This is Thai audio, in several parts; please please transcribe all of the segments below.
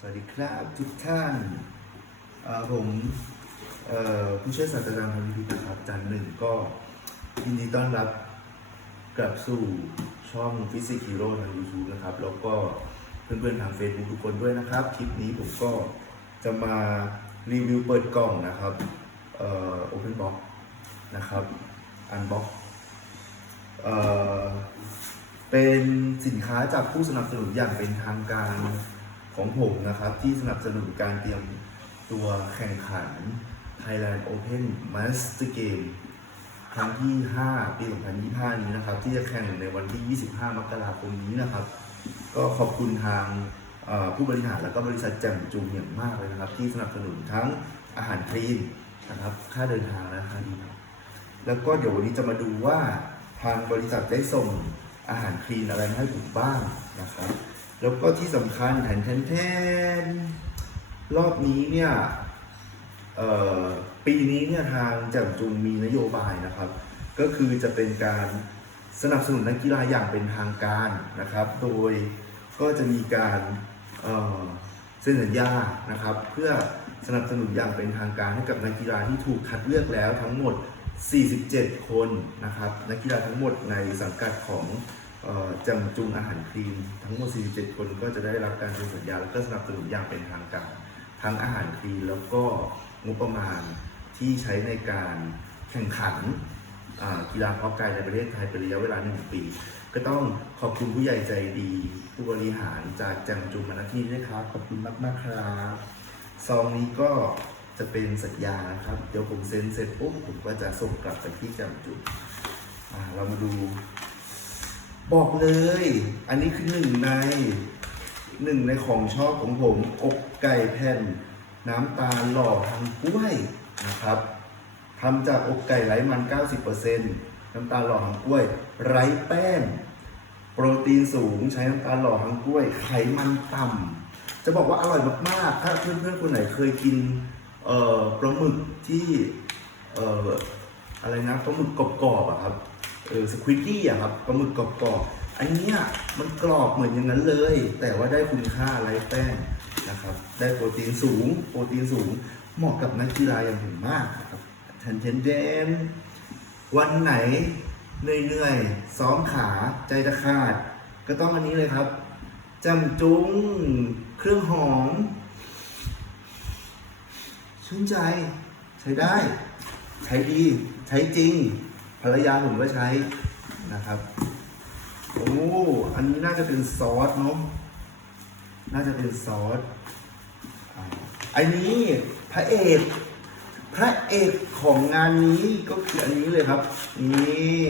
สวัสดีครับทุกท่านผมผู้ช่วยศาสตราจารย์พันธุ์พิพิธนะครับจารย์หนึ่งก็ยินดีต้อนรับกลับสู่ช่องฟิสิกส์ฮีโร่ทาง YouTube นะครับ แล้วก็เพื่อนๆทาง Facebook ทุกคนด้วยนะครับ คลิปนี้ผมก็จะมารีวิวเปิดกล่องนะครับเอ่อ Open Box นะครับ Unbox เอ่อ เป็นสินค้าจากผู้สนับสนุนอย่างเป็นทางการ ของผมนะครับที่สนับสนุนการเตรียมตัวแข่งขัน Thailand Open Master Game ครั้งที่ 5 ปี 2025 นี้นะครับ ที่จะแข่งในวันที่ 25 มกราคมนี้นะครับ ก็ขอบคุณทางผู้บริหารและก็บริษัทแจ่มจุงอย่างมากเลยนะครับ ที่สนับสนุนทั้งอาหารคลีนนะครับ ค่าเดินทางและค่าดีครับแล้วก็เดี๋ยววันนี้จะมาดูว่าทางบริษัทได้ส่งอาหารคลีนอะไรมาให้ผมบ้างนะครับ แล้วก็ที่สำคัญแทนแทนแทนรอบนี้เนี่ยปีนี้เนี่ยทางแจ่มจุงมีนโยบายนะครับ ก็คือจะเป็นการสนับสนุนนักกีฬาอย่างเป็นทางการนะครับ โดยก็จะมีการเซ็นสัญญานะครับ เพื่อสนับสนุนอย่างเป็นทางการให้กับนักกีฬาที่ถูกคัดเลือกแล้วทั้งหมด 47 คนนะครับ นักกีฬาทั้งหมดในสังกัดของ จำจุงอาหารคลีนทั้งหมด 47 คนก็จะได้รับการเซ็นสัญญา และก็สนับสนุนอย่างเป็นทางการ ทั้งอาหารคลีนแล้วก็งบประมาณที่ใช้ในการแข่งขันกีฬาเพาะกายในประเทศไทยเป็นระยะเวลาหนึ่งปี ก็ต้องขอบคุณผู้ใหญ่ใจดี ผู้บริหารจากจำจุงมาณที่ด้วยครับ ขอบคุณมากๆครับซองนี้ก็จะเป็นสัญญานะครับ เดี๋ยวผมเซ็นเสร็จปุ๊บผมก็จะส่งกลับไปที่จำจุงเรามาดู บอกเลย อันนี้คือหนึ่งในหนึ่งในของชอบของผมอกไก่แผ่น น้ำตาลหล่อทางกล้วยนะครับทำจากอกไก่ไร้มัน 90%น้ำตาลหล่อทางกล้วย ไร้แป้ง โปรตีนสูงใช้น้ำตาลหล่อทางกล้วย ไขมันต่ำจะบอกว่าอร่อยมากๆ ถ้าเพื่อนๆคนไหนเคยกินเอ่อปลาหมึกที่เอ่ออะไรนะปลาหมึกกรอบๆอะครับ เออสควิตตี้อะครับปลาหมึกกรอบๆอันเนี้ยมันกรอบเหมือนอย่างนั้นเลย แต่ว่าได้คุณค่าไร้แป้งนะครับ ได้โปรตีนสูง โปรตีนสูง เหมาะกับนักกีฬาอย่างผมมากครับเทนเทนเดนวันไหนเหนื่อยๆซ้อมขาใจจะขาด ก็ต้องอันนี้เลยครับจำจุ้งเครื่องหอม ชื่นใจ ใช้ได้ ใช้ดี ใช้จริง ภรรยาผมก็ใช้นะครับ โอ้ อันนี้น่าจะเป็นซอสเนาะ น่าจะเป็นซอส อันนี้พระเอก พระเอกของงานนี้ก็คืออันนี้เลยครับ นี่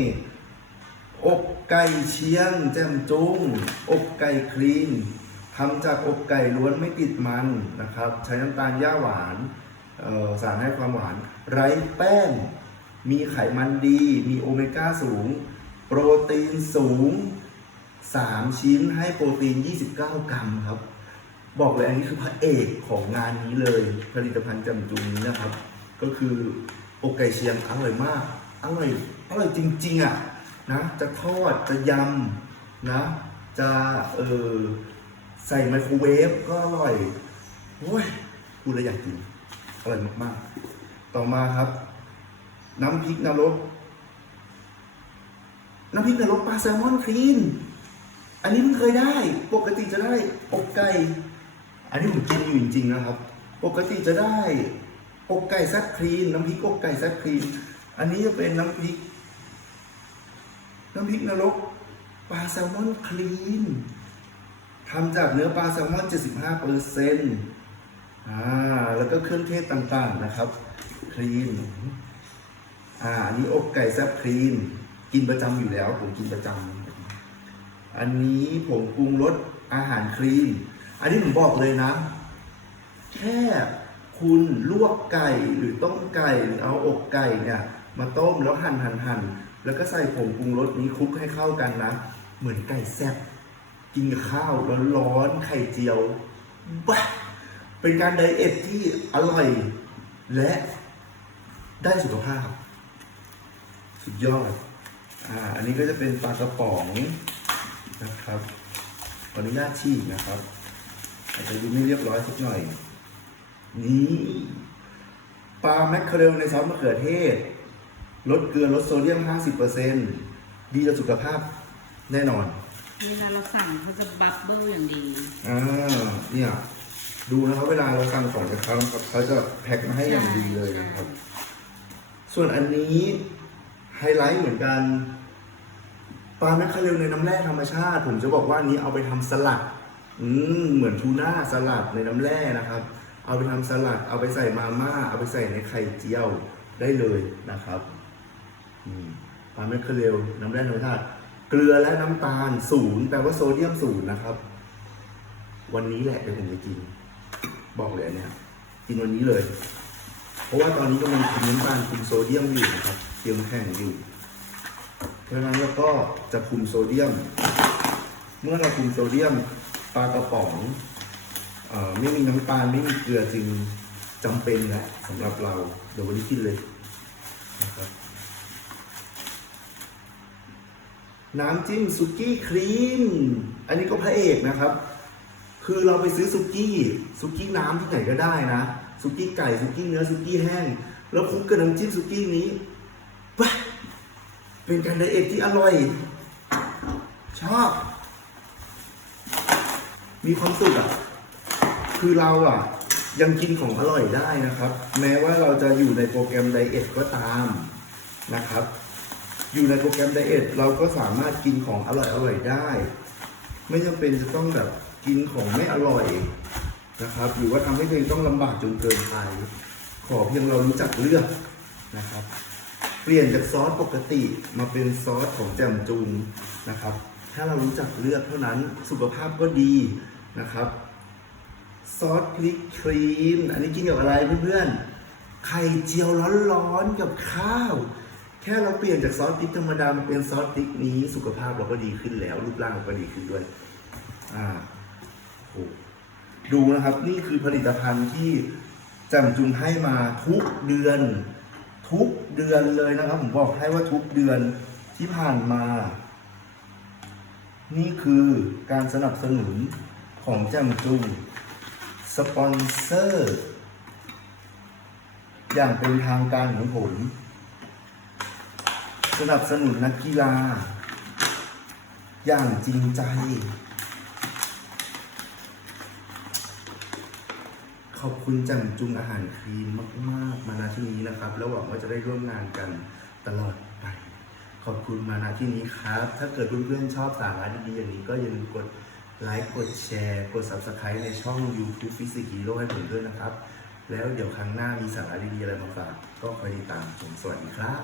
อกไก่เชียงแจ่มจุ้งอกไก่คลีนทำจากอกไก่ล้วนไม่ติดมันนะครับ ใช้น้ำตาลย่าหวานออสารให้ความหวาน ไร้แป้ง มีไขมันดี มีโอเมก้าสูง โปรตีนสูง 3 ชิ้นให้โปรตีน 29 กรัมครับ บอกเลยอันนี้คือพระเอกของงานนี้เลย ผลิตภัณฑ์จำจุงนี้นะครับ ก็คืออกไก่เชียงอร่อยมาก อร่อยอร่อยจริงๆอะนะ จะทอด จะยำนะ จะเออใส่ไมโครเวฟก็อร่อยโอ้ยพูดแล้วอยากกิน อร่อยมากๆ ต่อมาครับ น้ำพริกนรก น้ำพริกนรกปลาแซลมอนคลีน อันนี้เพิ่งเคยได้ ปกติจะได้อกไก่ อันนี้ผมกินอยู่จริงๆนะครับ ปกติจะได้อกไก่แซัดคลีน น้ำพริกอกไก่แซัดคลีน อันนี้จะเป็นน้ำพริก น้ำพริกนรกปลาแซลมอนคลีนทำจากเนื้อปลาแซลมอน 75เปอร์เซ็นต์อ่า แล้วก็เครื่องเทศต่างๆนะครับ คลีน อ่าอันนี้อกไก่แซ่บคลีนกินประจำอยู่แล้ว ผมกินประจำอันนี้ผงปรุงรสอาหารคลีนอันนี้ผมบอกเลยนะ แค่คุณลวกไก่หรือต้มไก่หรือเอาอกไก่เนี่ย มาต้มแล้วหั่นหั่นหั่นแล้วก็ใส่ผงปรุงรสนี้คลุกให้เข้ากันนะ เหมือนไก่แซ่บกินกับข้าวร้อนๆไข่เจียวบ้าเป็นการไดเอทที่อร่อยและได้สุขภาพ สุดยอด อ่า อันนี้ก็จะเป็นปลากระป๋องนะครับขออนุญาตฉีกนะครับอาจจะดูไม่เรียบร้อยสักหน่อย นี่ปลาแมคเคอเรลในซอสมะเขือเทศ ลดเกลือลดโซเดียม 50%ดีต่อสุขภาพแน่นอน เวลาเราสั่งเขาจะบับเบิ้ลอย่างดีอ่า เนี่ย ดูนะครับเวลาเราสั่งของจากเขาครับเขาจะแพ็คมาให้อย่างดีเลยนะครับ ส่วนอันนี้ ไฮไลท์เหมือนกันปลาแมคเคาเรลในน้ำแร่ธรรมชาติ ผมจะบอกว่านี้เอาไปทำสลัด อืมเหมือนทูน่าสลัดในน้ำแร่นะครับ เอาไปทำสลัด เอาไปใส่มาม่า เอาไปใส่ในไข่เจียวได้เลยนะครับปลาแมคเคาเรลน้ำแร่ธรรมชาติ เกลือและน้ำตาลศูนย์แปลว่าโซเดียมศูนย์นะครับ วันนี้แหละเดี๋ยวผมจะกิน บอกเลยเนี่ยกินวันนี้เลย เพราะว่าตอนนี้กำลังคุมน้ำตาลคุมโซเดียมอยู่นะครับ เตรียมแข่งอยู่ เพราะฉะนั้นแล้วก็จะคุมโซเดียม เมื่อเราคุมโซเดียมปลากระป๋องออไม่มีน้ำตาลไม่มีเกลือจึงจำเป็นแล้วสำหรับเราเดี๋ยววันนี้กินเลยนะครับน้ำจิ้มซุกี้ครีม อันนี้ก็พระเอกนะครับ คือเราไปซื้อซุกี้ซุกี้น้ำที่ไหนก็ได้นะซุกี้ไก่ซุกี้เนื้อซุกี้แห้ง แล้วคลุกกับน้ำจิ้มซุกี้นี้ ว้าเป็นการไดเอทที่อร่อย ชอบ มีความสุขอะ คือเราอะ ยังกินของอร่อยได้นะครับ แม้ว่าเราจะอยู่ในโปรแกรมไดเอทก็ตามนะครับ อยู่ในโปรแกรมไดเอทเราก็สามารถกินของอร่อยอร่อยได้ ไม่จำเป็นจะต้องแบบกินของไม่อร่อยนะครับ หรือว่าทำให้ตัวเองต้องลำบากจนเกินไป ขอเพียงเรารู้จักเลือกนะครับ เปลี่ยนจากซอสปกติมาเป็นซอสของแจ่มจุงนะครับ ถ้าเรารู้จักเลือกเท่านั้นสุขภาพก็ดีนะครับ ซอสพริกครีม อันนี้กินกับอะไรเพื่อนๆ ไข่เจียวร้อนๆกับข้าว แค่เราเปลี่ยนจากซอสพริกธรรมดามาเป็นซอสพริกนี้ สุขภาพเราก็ดีขึ้นแล้ว รูปร่างเราก็ดีขึ้นด้วย อ่าโอ้ดูนะครับนี่คือผลิตภัณฑ์ที่แจำจุนให้มาทุกเดือน ทุกเดือนเลยนะครับ ผมบอกให้ว่าทุกเดือนที่ผ่านมา นี่คือการสนับสนุนของแจมจุงสปอนเซอร์ อย่างเป็นทางการของผม สนับสนุนนักกีฬา อย่างจริงใจ ขอบคุณจังจุงอาหารครีมมาก ๆ มาณที่นี้นะครับ แล้วหวังว่าจะได้ร่วมงานกันตลอดไป ขอบคุณมาณที่นี้ครับ ถ้าเกิดเพื่อนๆชอบสาระดีๆอย่างนี้ก็อย่าลืมกดไลค์กดแชร์ กด Subscribe ในช่อง YouTube Physics Hero ให้ผมด้วยนะครับ แล้วเดี๋ยวครั้งหน้ามีสาระดีๆอะไรมาฝากก็คอยติดตามผมสวัสดีครับ